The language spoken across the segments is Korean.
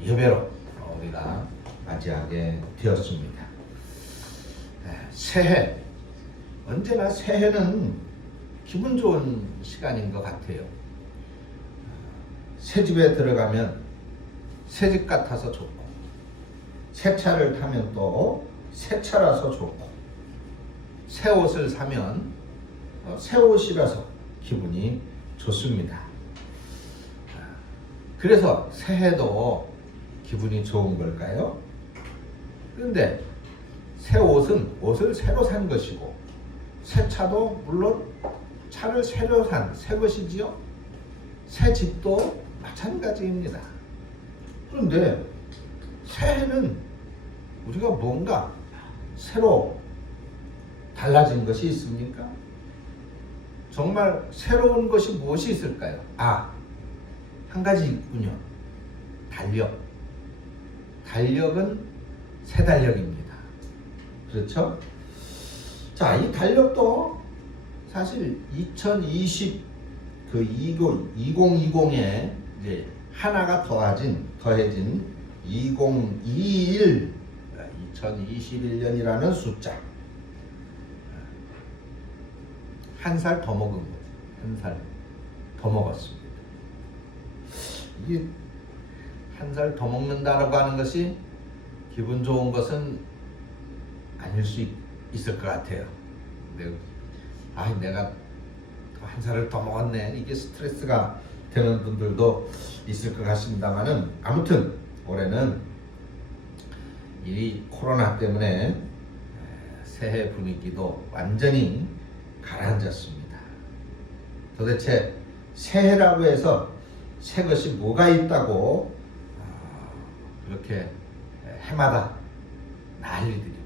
예배로 우리가 맞이하게 되었습니다. 새해, 언제나 새해는 기분 좋은 시간인 것 같아요. 새 집에 들어가면 새 집 같아서 좋고, 새 차를 타면 또 새 차라서 좋고, 새 옷을 사면 새 옷이라서 기분이 좋습니다. 그래서 새해도 기분이 좋은 걸까요? 그런데 새 옷은 옷을 새로 산 것이고, 새 차도 물론 차를 새로 산 새 것이지요. 새 집도 마찬가지입니다. 그런데 새해는 우리가 뭔가 새로 달라진 것이 있습니까? 정말 새로운 것이 무엇이 있을까요? 한 가지 있군요. 달력. 달력은 새 달력입니다. 그렇죠? 자, 이 달력도 사실 2020 2020에 이제 하나가 더해진 2021년이라는 숫자. 한 살 더 먹은 거죠. 한 살 더 먹었습니다. 이게 한 살 더 먹는다라고 하는 것이 기분 좋은 것은 아닐 수 있을 것 같아요. 내가 한 살을 더 먹었네. 이게 스트레스가 되는 분들도 있을 것 같습니다만은, 아무튼 올해는 이 코로나 때문에 새해 분위기도 완전히 가라앉았습니다. 도대체 새해라고 해서 새 것이 뭐가 있다고 이렇게 해마다 난리들이고,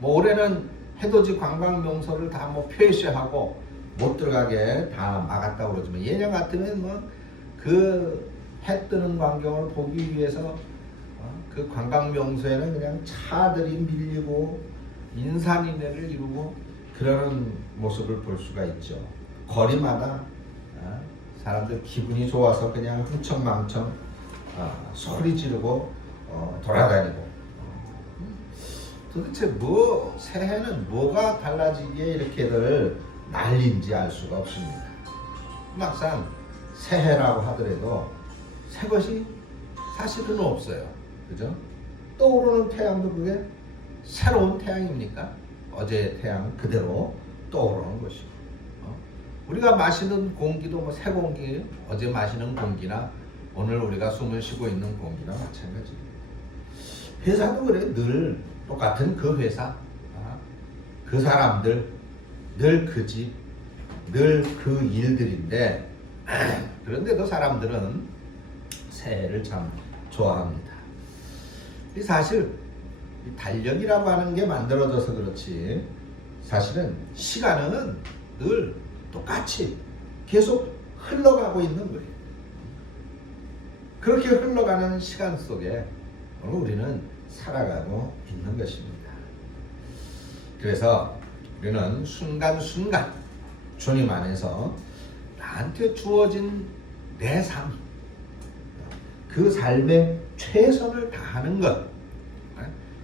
올해는 해돋이 관광 명소를 다 폐쇄하고 못 들어가게 다 막았다고 그러지만, 예년 같으면 그 해 뜨는 광경을 보기 위해서 그 관광 명소에는 그냥 차들이 밀리고 인산인해를 이루고 그러는 모습을 볼 수가 있죠. 거리마다 사람들 기분이 좋아서 그냥 흥청망청 소리 지르고 돌아다니고, 도대체 새해는 뭐가 달라지기에 이렇게들 난리인지 알 수가 없습니다. 막상 새해라고 하더라도 새 것이 사실은 없어요. 그죠? 떠오르는 태양도 그게 새로운 태양입니까? 어제의 태양 그대로 떠오르는 것이고, 우리가 마시는 공기도 새 공기, 어제 마시는 공기나 오늘 우리가 숨을 쉬고 있는 공기나 마찬가지입니다. 회사도 그래. 늘 똑같은 그 회사, 그 사람들, 늘 그 집, 늘 그 일들인데, 그런데도 사람들은 새해를 참 좋아합니다. 사실 이 달력이라고 하는 게 만들어져서 그렇지, 사실은 시간은 늘 똑같이 계속 흘러가고 있는 거예요. 그렇게 흘러가는 시간 속에 오늘 우리는 살아가고 있는 것입니다. 그래서 우리는 순간순간 주님 안에서 나한테 주어진 내 삶, 그 삶에 최선을 다하는 것,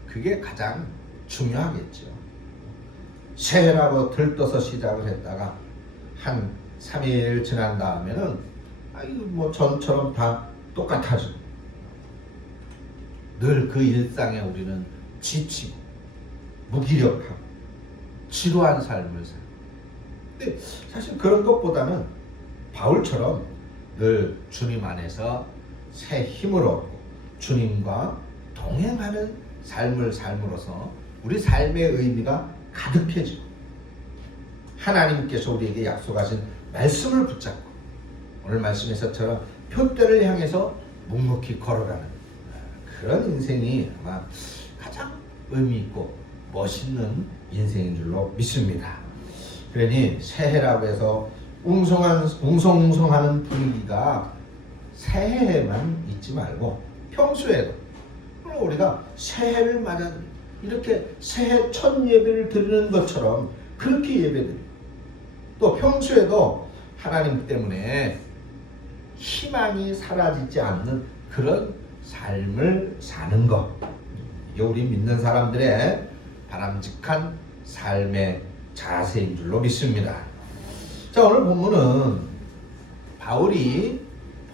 그게 가장 중요하겠죠. 새해라고 들떠서 시작을 했다가 한 3일 지난 다음에는 전처럼 다 똑같아지고, 늘 그 일상에 우리는 지치고 무기력하고 지루한 삶을 살고, 근데 사실 그런 것보다는 바울처럼 늘 주님 안에서 새 힘을 얻고 주님과 동행하는 삶을 삶으로써 우리 삶의 의미가 가득해지고, 하나님께서 우리에게 약속하신 말씀을 붙잡고 오늘 말씀에서처럼 표대를 향해서 묵묵히 걸어가는 그런 인생이 아마 가장 의미 있고 멋있는 인생인 줄로 믿습니다. 그러니 새해라고 해서 웅성웅성하는 분위기가 새해에만 있지 말고 평소에도 우리가 새해를 맞아 이렇게 새해 첫 예배를 드리는 것처럼 그렇게 예배드리고, 또 평소에도 하나님 때문에 희망이 사라지지 않는 그런 삶을 사는 것. 이게 우리 믿는 사람들의 바람직한 삶의 자세인 줄로 믿습니다. 자, 오늘 본문은 바울이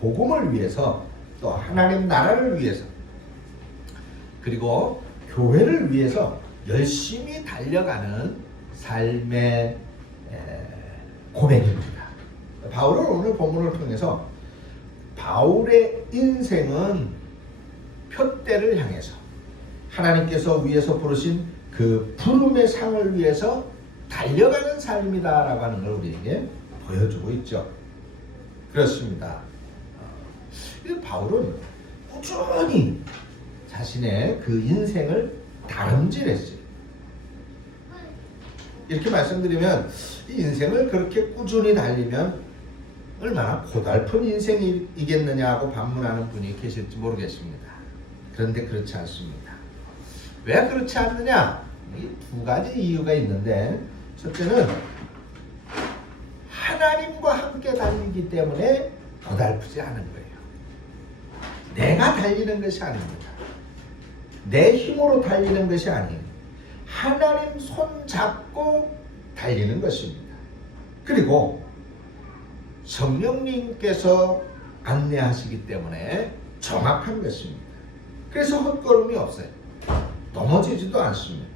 복음을 위해서 또 하나님 나라를 위해서 그리고 교회를 위해서 열심히 달려가는 삶의 고백입니다. 바울은 오늘 본문을 통해서 바울의 인생은 표대를 향해서 하나님께서 위에서 부르신 그 부름의 상을 위해서 달려가는 삶이다라고 하는 걸 우리에게 보여주고 있죠. 그렇습니다. 바울은 꾸준히 자신의 그 인생을 다름질했어요. 이렇게 말씀드리면 이 인생을 그렇게 꾸준히 달리면 얼마나 고달픈 인생이겠느냐 하고 반문하는 분이 계실지 모르겠습니다. 그런데 그렇지 않습니다. 왜 그렇지 않느냐? 이 두 가지 이유가 있는데, 첫째는 하나님과 함께 달리기 때문에 고달프지 않은 거예요. 내가 달리는 것이 아닙니다. 내 힘으로 달리는 것이 아니에요. 하나님 손 잡고 달리는 것입니다. 그리고 성령님께서 안내하시기 때문에 정확한 것입니다. 그래서 헛걸음이 없어요. 넘어지지도 않습니다.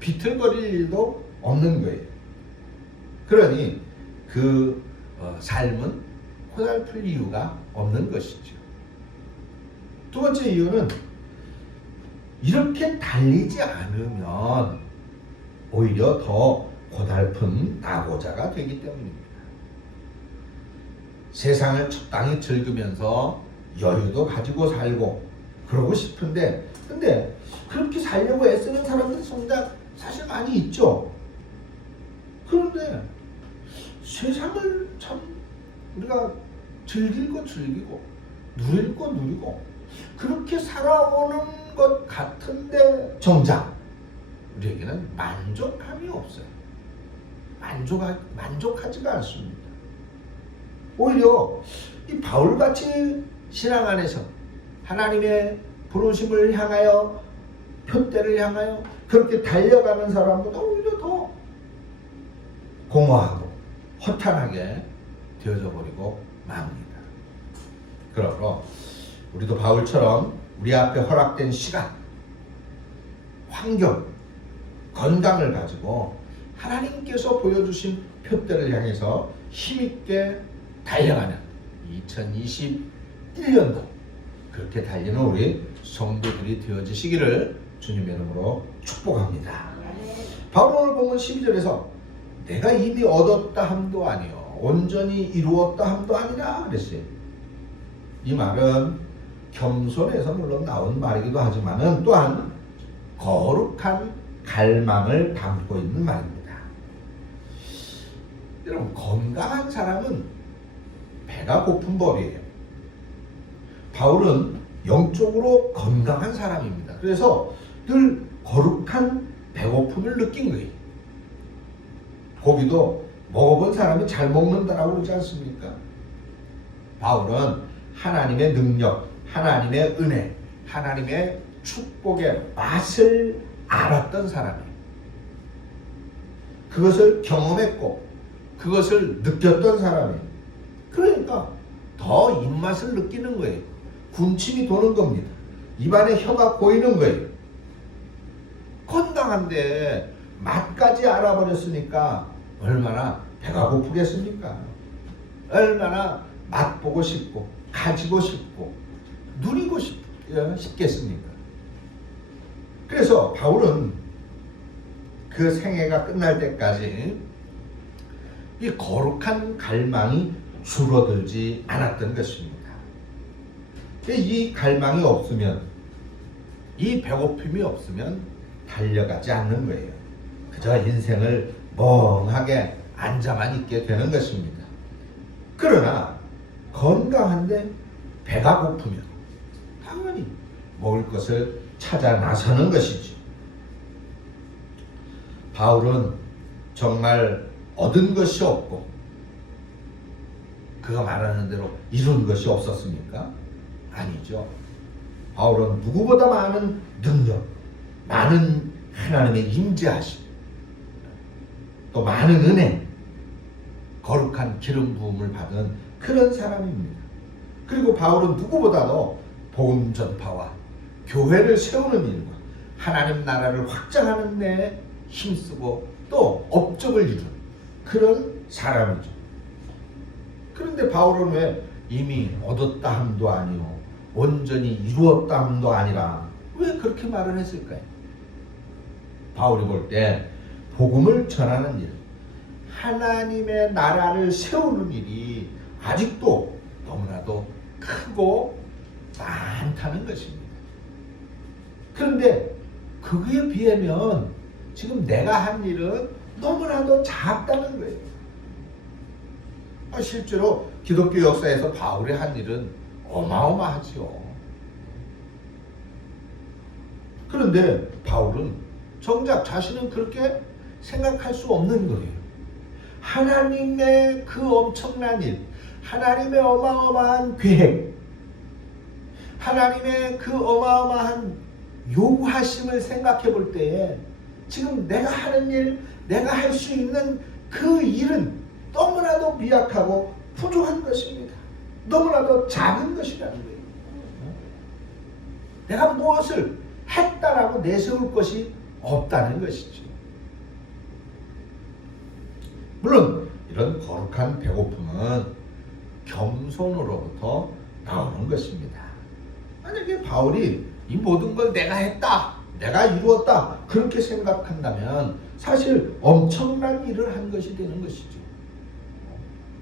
비틀거릴 일도 없는 거예요. 그러니 그 삶은 고달플 이유가 없는 것이죠. 두 번째 이유는 이렇게 달리지 않으면 오히려 더 고달픈 낙오자가 되기 때문입니다. 세상을 적당히 즐기면서 여유도 가지고 살고 그러고 싶은데, 근데 그렇게 살려고 애쓰는 사람들 정작 사실 많이 있죠. 그런데 세상을 참 우리가 즐길 거 즐기고 누릴 거 누리고 그렇게 살아오는 것 같은데 정작 우리에게는 만족감이 없어요. 만족하지가 않습니다. 오히려 이 바울같이 신앙 안에서 하나님의 부르심을 향하여 표대를 향하여 그렇게 달려가는 사람보다 오히려 더 공허하고 허탄하게 되어져 버리고 맙니다. 그러므로 우리도 바울처럼 우리 앞에 허락된 시간, 환경, 건강을 가지고 하나님께서 보여주신 표대를 향해서 힘있게 달려가는 2021년도 그렇게 달리는 우리 성도들이 되어지시기를 주님의 이름으로 축복합니다. 바울 오늘 보면 12절에서 내가 이미 얻었다 함도 아니요 온전히 이루었다 함도 아니라 그랬어요. 이 말은 겸손에서 물론 나온 말이기도 하지만은 또한 거룩한 갈망을 담고 있는 말입니다. 여러분, 건강한 사람은 배가 고픈 법이에요. 바울은 영적으로 건강한 사람입니다. 그래서 늘 거룩한 배고픔을 느낀 거예요. 고기도 먹어본 사람이 잘 먹는다라고 그러지 않습니까? 바울은 하나님의 능력, 하나님의 은혜, 하나님의 축복의 맛을 알았던 사람이에요. 그것을 경험했고 그것을 느꼈던 사람이에요. 그러니까 더 입맛을 느끼는 거예요. 군침이 도는 겁니다. 입안에 혀가 고이는 거예요. 건강한데 맛까지 알아버렸으니까 얼마나 배가 고프겠습니까? 얼마나 맛보고 싶고 가지고 싶고 누리고 싶겠습니까? 그래서 바울은 그 생애가 끝날 때까지 이 거룩한 갈망이 줄어들지 않았던 것입니다. 이 갈망이 없으면, 이 배고픔이 없으면 달려가지 않는 거예요. 그저 인생을 멍하게 앉아만 있게 되는 것입니다. 그러나 건강한데 배가 고프면 당연히 먹을 것을 찾아 나서는 것이죠. 바울은 정말 얻은 것이 없고 그가 말하는 대로 이룬 것이 없었습니까? 아니죠. 바울은 누구보다 많은 능력, 많은 하나님의 임재하심, 또 많은 은혜, 거룩한 기름 부음을 받은 그런 사람입니다. 그리고 바울은 누구보다도 복음 전파와 교회를 세우는 일과 하나님 나라를 확장하는 데 힘쓰고 또 업적을 이룬 그런 사람이죠. 그런데 바울은 왜 이미 얻었다 함도 아니요 온전히 이루었다 함도 아니라 왜 그렇게 말을 했을까요? 바울이 볼 때 복음을 전하는 일, 하나님의 나라를 세우는 일이 아직도 너무나도 크고 많다는 것입니다. 그런데 그거에 비하면 지금 내가 한 일은 너무나도 작다는 거예요. 실제로 기독교 역사에서 바울이 한 일은 어마어마하죠. 그런데 바울은 정작 자신은 그렇게 생각할 수 없는 거예요. 하나님의 그 엄청난 일, 하나님의 어마어마한 계획, 하나님의 그 어마어마한 요구하심을 생각해 볼 때에 지금 내가 하는 일, 내가 할 수 있는 그 일은 너무나도 미약하고 부족한 것입니다. 너무나도 작은 것이라는 거예요. 내가 무엇을 했다라고 내세울 것이 없다는 것이죠. 물론 이런 거룩한 배고픔은 겸손으로부터 나오는 것입니다. 만약에 바울이 이 모든 걸 내가 했다, 내가 이루었다 그렇게 생각한다면 사실 엄청난 일을 한 것이 되는 것이죠.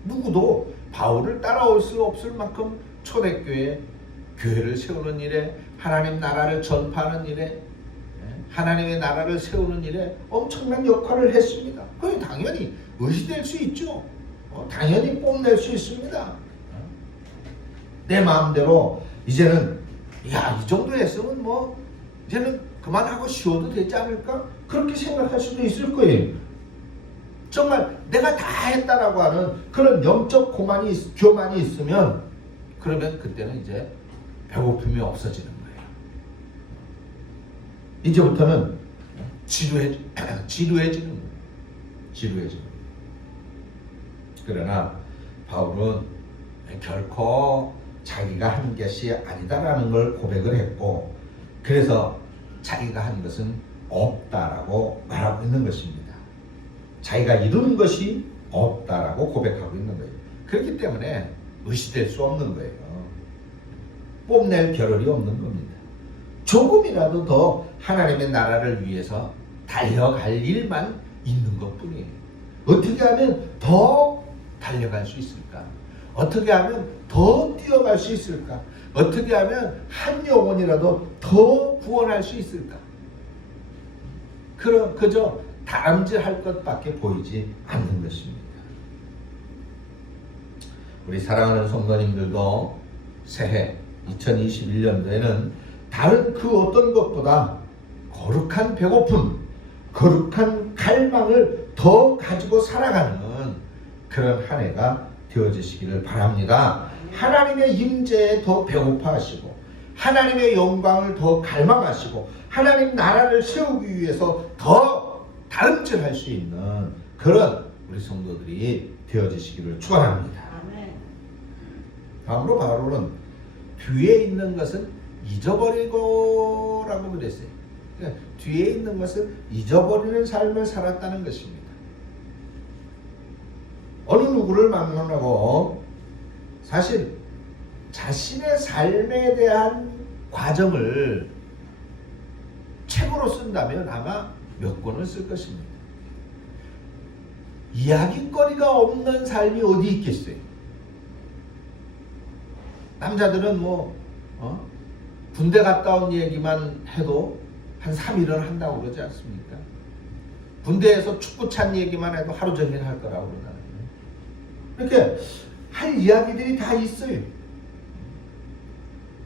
누구도 바울을 따라올 수 없을 만큼 초대교회, 교회를 세우는 일에, 하나님 나라를 전파하는 일에, 하나님의 나라를 세우는 일에 엄청난 역할을 했습니다. 그게 당연히 의시될 수 있죠. 당연히 뽐낼 수 있습니다. 내 마음대로 이제는 이 정도 했으면 이제는 그만하고 쉬어도 되지 않을까? 그렇게 생각할 수도 있을 거예요. 정말 내가 다 했다라고 하는 그런 영적 교만이 있으면 그러면 그때는 이제 배고픔이 없어지는 거예요. 이제부터는 지루해지는 거예요. 지루해지는 거예요. 그러나 바울은 결코 자기가 한 것이 아니다라는 걸 고백을 했고, 그래서 자기가 한 것은 없다라고 말하고 있는 것입니다. 자기가 이룬 것이 없다라고 고백하고 있는 거예요. 그렇기 때문에 의시될 수 없는 거예요. 뽐낼 겨를이 없는 겁니다. 조금이라도 더 하나님의 나라를 위해서 달려갈 일만 있는 것뿐이에요. 어떻게 하면 더 달려갈 수 있을까? 어떻게 하면 더 뛰어갈 수 있을까? 어떻게 하면 한 영혼이라도 더 구원할 수 있을까? 그저 다람쥐할 것밖에 보이지 않는 것입니다. 우리 사랑하는 성도님들도 새해 2021년도에는 다른 그 어떤 것보다 거룩한 배고픔, 거룩한 갈망을 더 가지고 살아가는 그런 한 해가 되어지시기를 바랍니다. 하나님의 임재에 더 배고파하시고 하나님의 영광을 더 갈망하시고 하나님 나라를 세우기 위해서 더 다름질할 수 있는 그런 우리 성도들이 되어지시기를 축원합니다. 다음으로 바울은 뒤에 있는 것은 잊어버리고라고 그랬어요. 그러니까 뒤에 있는 것은 잊어버리는 삶을 살았다는 것입니다. 어느 누구를 만나고 사실 자신의 삶에 대한 과정을 책으로 쓴다면 아마 몇 권을 쓸 것입니다. 이야기거리가 없는 삶이 어디 있겠어요? 남자들은 군대 갔다 온 얘기만 해도 한 3일은 한다고 그러지 않습니까? 군대에서 축구 찬 얘기만 해도 하루 종일 할 거라고 그러잖아요. 이렇게 할 이야기들이 다 있어요.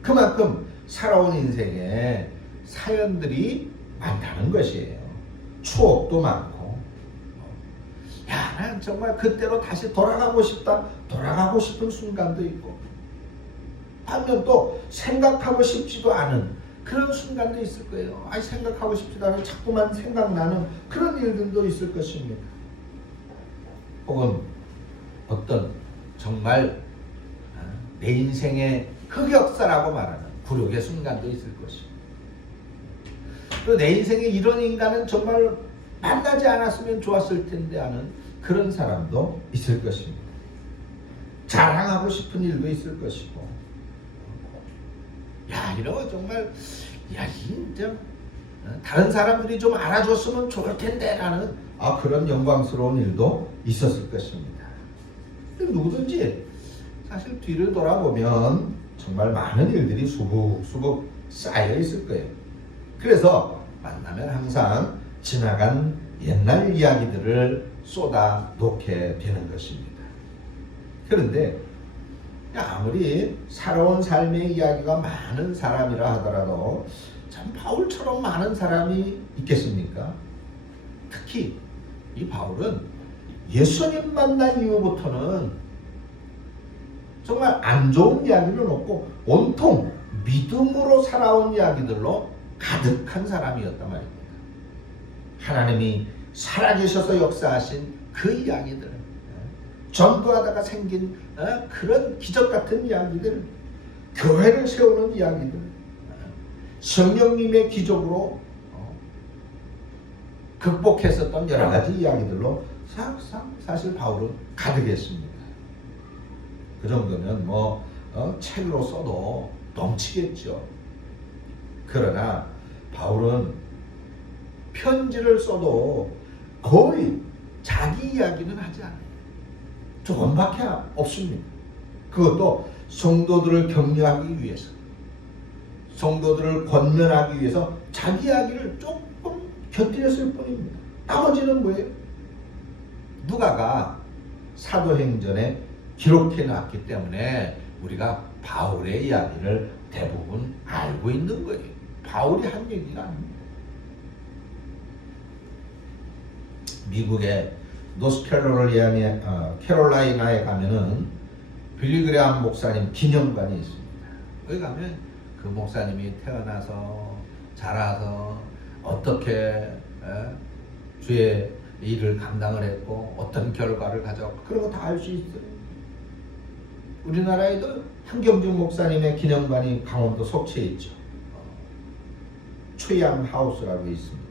그만큼 살아온 인생에 사연들이 많다는 것이에요. 추억도 많고, 난 정말 그때로 다시 돌아가고 싶다, 돌아가고 싶은 순간도 있고, 반면 또 생각하고 싶지도 않은 그런 순간도 있을 거예요. 아니 생각하고 싶지도 않은 자꾸만 생각나는 그런 일들도 있을 것입니다. 혹은 어떤 정말 내 인생의 흑역사라고 말하는 굴욕의 순간도 있을 것입니다. 또 내 인생에 이런 인간은 정말 만나지 않았으면 좋았을 텐데 하는 그런 사람도 있을 것입니다. 자랑하고 싶은 일도 있을 것이고, 야 이러고 정말 야 진짜 다른 사람들이 좀 알아줬으면 좋을 텐데 라는 그런 영광스러운 일도 있었을 것입니다. 누구든지 사실 뒤를 돌아보면 정말 많은 일들이 수북수북 쌓여 있을 거예요. 그래서 만나면 항상 지나간 옛날 이야기들을 쏟아 놓게 되는 것입니다. 그런데 아무리 살아온 삶의 이야기가 많은 사람이라 하더라도 참 바울처럼 많은 사람이 있겠습니까? 특히 이 바울은 예수님 만난 이후부터는 정말 안 좋은 이야기는 없고 온통 믿음으로 살아온 이야기들로 가득한 사람이었단 말입니다. 하나님이 살아계셔서 역사하신 그 이야기들, 전도하다가 생긴 그런 기적 같은 이야기들, 교회를 세우는 이야기들, 성령님의 기적으로 극복했었던 여러 가지 이야기들로 사실 바울은 가득했습니다. 그 정도면 책으로 써도 넘치겠죠. 그러나 바울은 편지를 써도 거의 자기 이야기는 하지 않아요. 조금밖에 없습니다. 그것도 성도들을 격려하기 위해서, 성도들을 권면하기 위해서 자기 이야기를 조금 곁들였을 뿐입니다. 나머지는 뭐예요? 누가가 사도행전에 기록해 놨기 때문에 우리가 바울의 이야기를 대부분 알고 있는 거예요. 바울이 한 얘기가 아닙니다. 미국의 노스캐롤라이나에 가면은 빌리그레암 목사님 기념관이 있습니다. 거기 가면 그 목사님이 태어나서 자라서 어떻게 주의 일을 감당을 했고 어떤 결과를 가져왔고 그런 거 다 알 수 있어요. 우리나라에도 한경준 목사님의 기념관이 강원도 속초에 있죠. 최양 하우스라고 있습니다.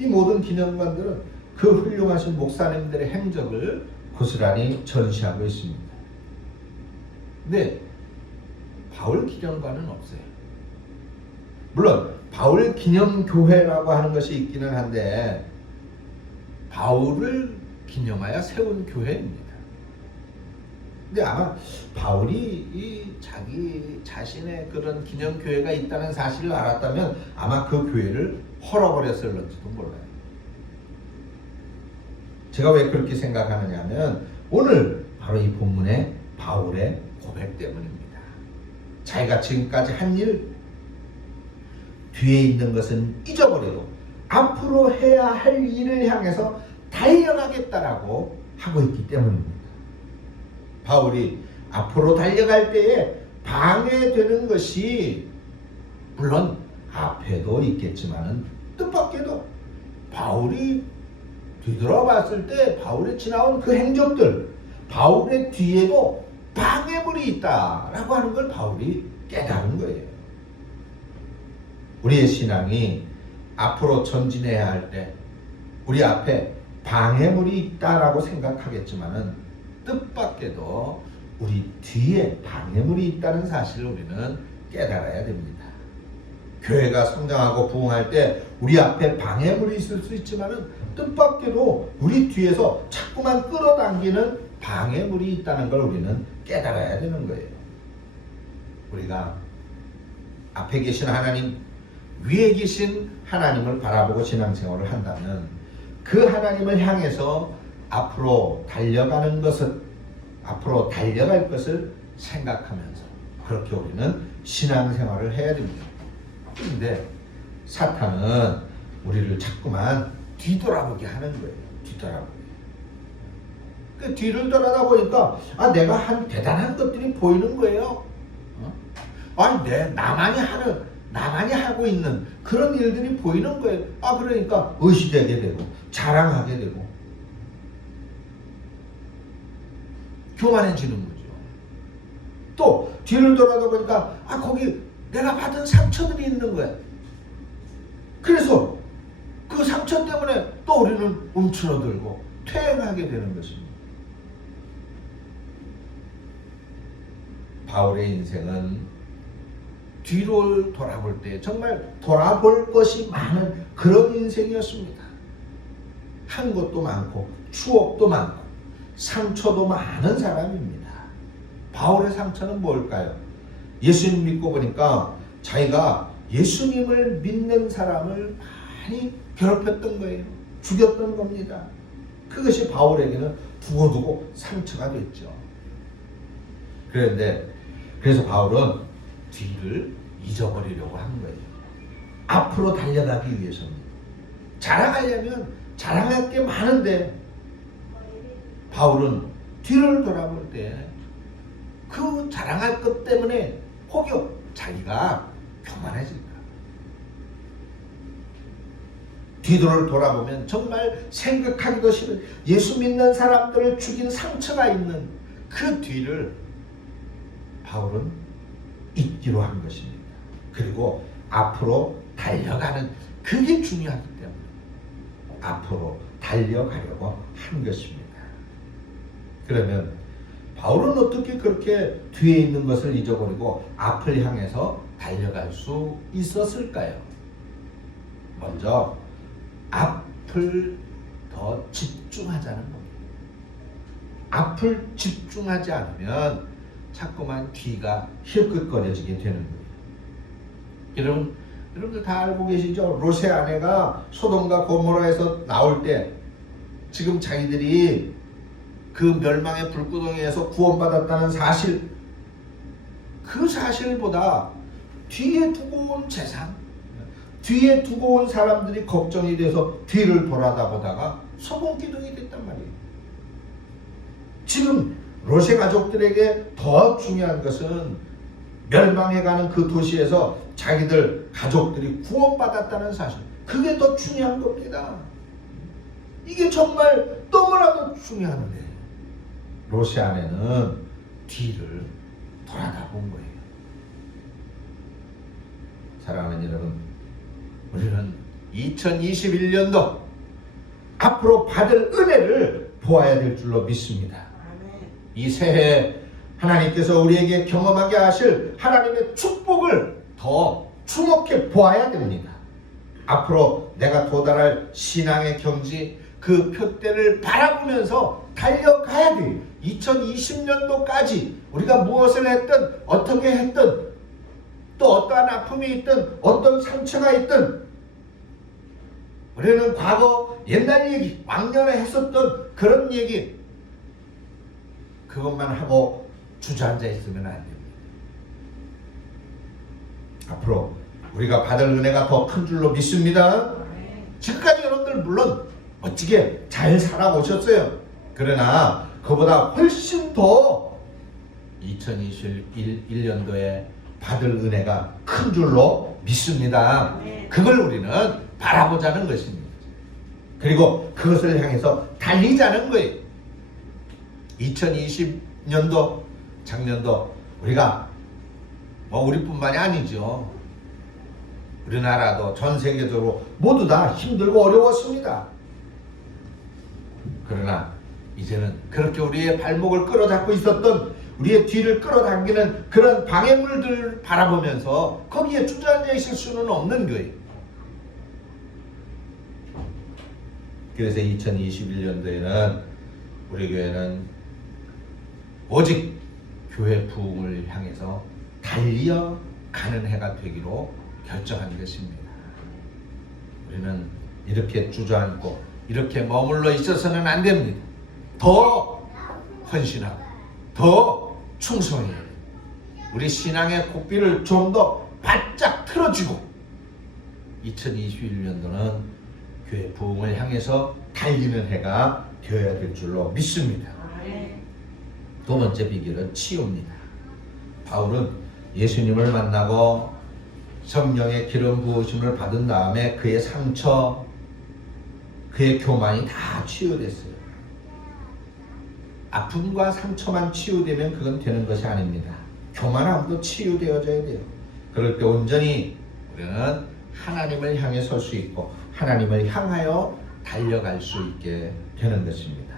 이 모든 기념관들은 그 훌륭하신 목사님들의 행적을 고스란히 전시하고 있습니다. 근데 바울 기념관은 없어요. 물론 바울 기념교회라고 하는 것이 있기는 한데 바울을 기념하여 세운 교회입니다. 근데 아마 바울이 자기 자신의 그런 기념교회가 있다는 사실을 알았다면 아마 그 교회를 헐어버렸을지도 몰라요. 제가 왜 그렇게 생각하느냐 하면 오늘 바로 이 본문의 바울의 고백 때문입니다. 자기가 지금까지 한 일, 뒤에 있는 것은 잊어버리고 앞으로 해야 할 일을 향해서 달려가겠다라고 하고 있기 때문입니다. 바울이 앞으로 달려갈 때에 방해되는 것이 물론 앞에도 있겠지만은 뜻밖에도 바울이 뒤돌아봤을 때 바울이 지나온 그 행적들, 바울의 뒤에도 방해물이 있다라고 하는 걸 바울이 깨달은 거예요. 우리의 신앙이 앞으로 전진해야 할 때 우리 앞에 방해물이 있다라고 생각하겠지만은 뜻밖에도 우리 뒤에 방해물이 있다는 사실을 우리는 깨달아야 됩니다. 교회가 성장하고 부흥할 때 우리 앞에 방해물이 있을 수 있지만은 뜻밖에도 우리 뒤에서 자꾸만 끌어당기는 방해물이 있다는 걸 우리는 깨달아야 되는 거예요. 우리가 앞에 계신 하나님, 위에 계신 하나님을 바라보고 신앙생활을 한다면 그 하나님을 향해서 앞으로 달려가는 것을, 앞으로 달려갈 것을 생각하면서 그렇게 우리는 신앙생활을 해야 됩니다. 그런데 사탄은 우리를 자꾸만 뒤돌아보게 하는 거예요. 뒤돌아보게. 그 뒤를 돌아다 보니까 내가 한 대단한 것들이 보이는 거예요. 아니 나만이 하고 있는 그런 일들이 보이는 거예요. 그러니까 의시되게 되고 자랑하게 되고 교만해지는 거죠. 또 뒤를 돌아다 보니까 거기 내가 받은 상처들이 있는 거야. 그래서 그 상처 때문에 또 우리는 움츠러들고 퇴행하게 되는 것입니다. 바울의 인생은 뒤로 돌아볼 때 정말 돌아볼 것이 많은 그런 인생이었습니다. 한 것도 많고 추억도 많고 상처도 많은 사람입니다. 바울의 상처는 뭘까요? 예수님 믿고 보니까 자기가 예수님을 믿는 사람을 많이 괴롭혔던 거예요. 죽였던 겁니다. 그것이 바울에게는 두고두고 상처가 됐죠. 그래서 바울은 뒤를 잊어버리려고 한 거예요. 앞으로 달려가기 위해서는. 자랑하려면 자랑할 게 많은데 바울은 뒤를 돌아볼 때 그 자랑할 것 때문에 혹여 자기가 교만해질까. 뒤를 돌아보면 정말 생각하기도 싫은 예수 믿는 사람들을 죽인 상처가 있는 그 뒤를 바울은 잊기로 한 것입니다. 그리고 앞으로 달려가는 그게 중요하기 때문에 앞으로 달려가려고 한 것입니다. 그러면 바울은 어떻게 그렇게 뒤에 있는 것을 잊어버리고 앞을 향해서 달려갈 수 있었을까요? 먼저 앞을 더 집중하자는 겁니다. 앞을 집중하지 않으면 자꾸만 뒤가 힐끗거려지게 되는 거예요. 여러분들 다 알고 계시죠? 롯의 아내가 소돔과 고모라에서 나올 때 지금 자기들이 그 멸망의 불구덩이에서 구원받았다는 사실, 그 사실보다 뒤에 두고 온 재산, 뒤에 두고 온 사람들이 걱정이 돼서 뒤를 돌아다보다가 소금 기둥이 됐단 말이에요. 지금 롯의 가족들에게 더 중요한 것은 멸망해가는 그 도시에서 자기들 가족들이 구원받았다는 사실, 그게 더 중요한 겁니다. 이게 정말 너무나도 중요한 거예요. 롯의 아내는 뒤를 돌아다본 거예요. 사랑하는 여러분, 우리는 2021년도 앞으로 받을 은혜를 보아야 될 줄로 믿습니다. 이 새해 하나님께서 우리에게 경험하게 하실 하나님의 축복을 더 주목해 보아야 됩니다. 앞으로 내가 도달할 신앙의 경지, 그 표대를 바라보면서 달려가야 돼요. 2020년도까지 우리가 무엇을 했든 어떻게 했든 또 어떠한 아픔이 있든 어떤 상처가 있든 우리는 과거 옛날 얘기, 왕년에 했었던 그런 얘기 그것만 하고 주저앉아 있으면 안 됩니다. 앞으로 우리가 받을 은혜가 더 큰 줄로 믿습니다. 지금까지 여러분들 물론 멋지게 잘 살아오셨어요. 그러나 그보다 훨씬 더 2021년도에 받을 은혜가 큰 줄로 믿습니다. 그걸 우리는 바라보자는 것입니다. 그리고 그것을 향해서 달리자는 거예요. 2020년도 작년도 우리가 우리뿐만이 아니죠. 우리나라도 전 세계적으로 모두 다 힘들고 어려웠습니다. 그러나 이제는 그렇게 우리의 발목을 끌어잡고 있었던 우리의 뒤를 끌어당기는 그런 방해물들을 바라보면서 거기에 주저앉아 있을 수는 없는 거예요. 그래서 2021년도에는 우리 교회는 오직 교회 부흥을 향해서 달려가는 해가 되기로 결정한 것입니다. 우리는 이렇게 주저앉고 이렇게 머물러 있어서는 안 됩니다. 더 헌신하고 더 충성해야 돼요. 우리 신앙의 고삐를 좀 더 바짝 틀어주고 2021년도는 교회 부흥을 향해서 달리는 해가 되어야 될 줄로 믿습니다. 두 번째 비결은 치유입니다. 바울은 예수님을 만나고 성령의 기름 부으심을 받은 다음에 그의 상처, 그의 교만이 다 치유됐어요. 아픔과 상처만 치유되면 그건 되는 것이 아닙니다. 교만함도 치유되어져야 돼요. 그럴 때 온전히 우리는 하나님을 향해 설 수 있고 하나님을 향하여 달려갈 수 있게 되는 것입니다.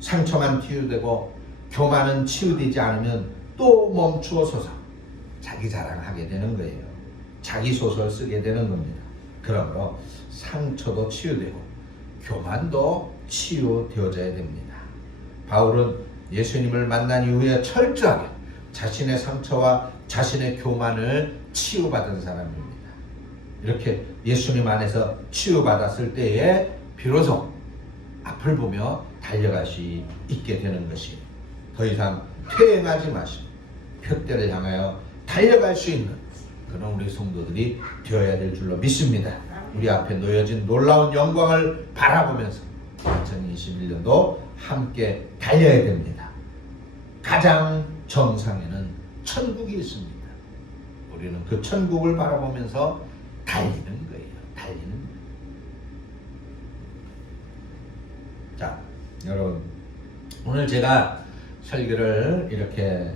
상처만 치유되고 교만은 치유되지 않으면 또 멈추어 서서 자기 자랑하게 되는 거예요. 자기 소설 쓰게 되는 겁니다. 그러므로 상처도 치유되고 교만도 치유되어져야 됩니다. 바울은 예수님을 만난 이후에 철저하게 자신의 상처와 자신의 교만을 치유받은 사람입니다. 이렇게 예수님 안에서 치유받았을 때에 비로소 앞을 보며 달려갈 수 있게 되는 것이 더 이상 퇴행하지 마시고 표대를 향하여 달려갈 수 있는 그런 우리 성도들이 되어야 될 줄로 믿습니다. 우리 앞에 놓여진 놀라운 영광을 바라보면서 2021년도 함께 달려야 됩니다. 가장 정상에는 천국이 있습니다. 우리는 그 천국을 바라보면서 달리는 거예요. 달리는 거예요. 자, 여러분, 오늘 제가 설교를 이렇게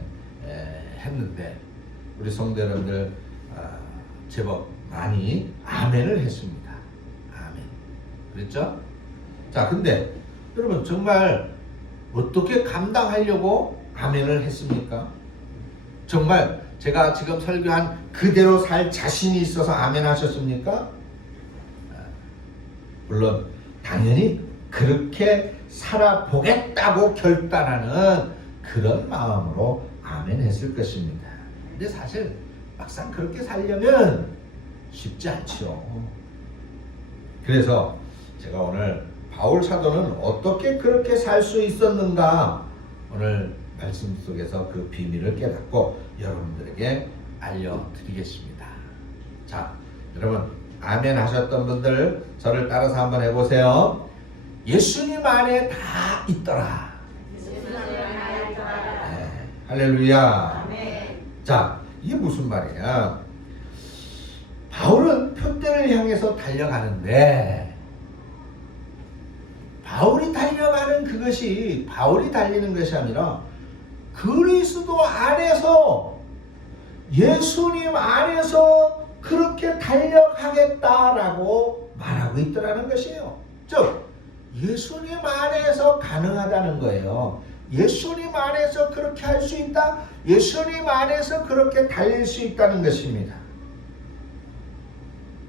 했는데 우리 성도 여러분들 제법 많이 아멘을 했습니다. 아멘. 그랬죠? 자, 근데 여러분 정말 어떻게 감당하려고 아멘을 했습니까? 정말 제가 지금 설교한 그대로 살 자신이 있어서 아멘 하셨습니까? 물론 당연히 그렇게 살아보겠다고 결단하는 그런 마음으로 아멘 했을 것입니다. 근데 사실 막상 그렇게 살려면 쉽지 않죠. 그래서 제가 오늘 바울 사도는 어떻게 그렇게 살 수 있었는가 오늘 말씀 속에서 그 비밀을 깨닫고 여러분들에게 알려드리겠습니다. 자, 여러분 아멘 하셨던 분들 저를 따라서 한번 해보세요. 예수님 안에 다 있더라. 네, 할렐루야. 자, 이게 무슨 말이야? 바울은 표대를 향해서 달려가는데 바울이 달려가는 그것이 바울이 달리는 것이 아니라 그리스도 안에서 예수님 안에서 그렇게 달려가겠다라고 말하고 있더라는 것이에요. 즉 예수님 안에서 가능하다는 거예요. 예수님 안에서 그렇게 할 수 있다. 예수님 안에서 그렇게 달릴 수 있다는 것입니다.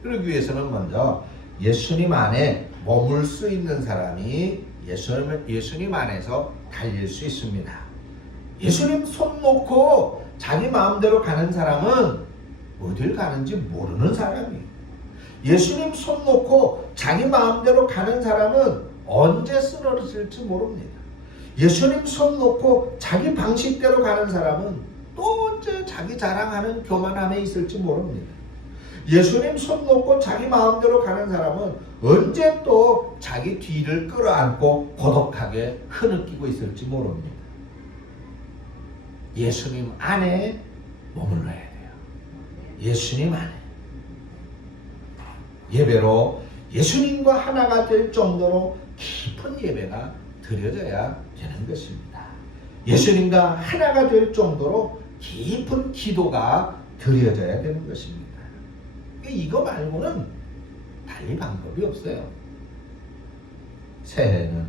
그러기 위해서는 먼저 예수님 안에 머물 수 있는 사람이 예수님 안에서 달릴 수 있습니다. 예수님 손 놓고 자기 마음대로 가는 사람은 어딜 가는지 모르는 사람이에요. 예수님 손 놓고 자기 마음대로 가는 사람은 언제 쓰러질지 모릅니다. 예수님 손 놓고 자기 방식대로 가는 사람은 또 언제 자기 자랑하는 교만함에 있을지 모릅니다. 예수님 손 놓고 자기 마음대로 가는 사람은 언제 또 자기 뒤를 끌어안고 고독하게 흐느끼고 있을지 모릅니다. 예수님 안에 머물러야 돼요. 예수님 안에. 예배로 예수님과 하나가 될 정도로 깊은 예배가 드려져야 되는 것입니다. 예수님과 하나가 될 정도로 깊은 기도가 드려져야 되는 것입니다. 이거 말고는 달리 방법이 없어요. 새해는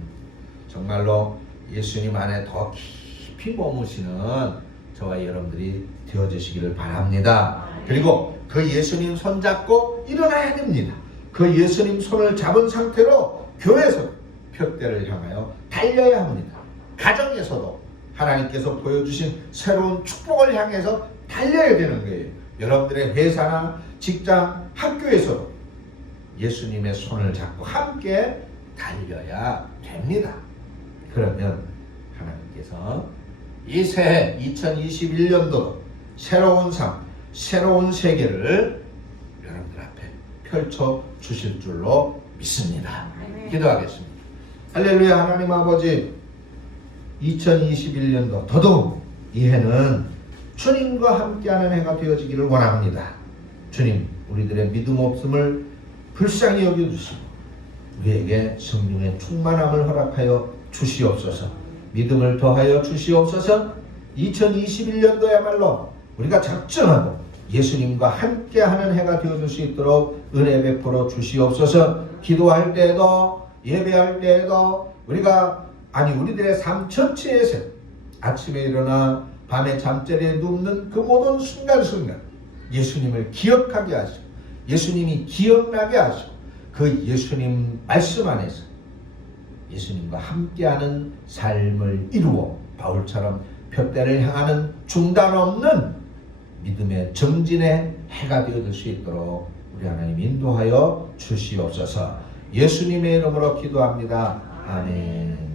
정말로 예수님 안에 더 깊이 머무시는 저와 여러분들이 되어주시기를 바랍니다. 그리고 그 예수님 손 잡고 일어나야 됩니다. 그 예수님 손을 잡은 상태로 교회에서 표대를 향하여 달려야 합니다. 가정에서도 하나님께서 보여주신 새로운 축복을 향해서 달려야 되는 거예요. 여러분들의 회사나 직장, 학교에서도 예수님의 손을 잡고 함께 달려야 됩니다. 그러면 하나님께서 이 새해 2021년도 새로운 삶, 새로운 세계를 여러분들 앞에 펼쳐 주실 줄로 믿습니다. 기도하겠습니다. 할렐루야. 하나님 아버지, 2021년도 더더욱 이 해는 주님과 함께하는 해가 되어지기를 원합니다. 주님, 우리들의 믿음 없음을 불쌍히 여겨주시고 우리에게 성령의 충만함을 허락하여 주시옵소서. 믿음을 더하여 주시옵소서. 2021년도야말로 우리가 작정하고 예수님과 함께하는 해가 되어줄 수 있도록 은혜 베풀어 주시옵소서. 기도할 때에도 예배할 때에도 우리들의 삶 전체에서 아침에 일어나 밤에 잠자리에 눕는 그 모든 순간순간 예수님을 기억하게 하시고 예수님이 기억나게 하시고 그 예수님 말씀 안에서 예수님과 함께하는 삶을 이루어 바울처럼 표대를 향하는 중단 없는 믿음의 정진의 해가 되어줄 수 있도록 우리 하나님 인도하여 주시옵소서. 예수님의 이름으로 기도합니다. 아멘.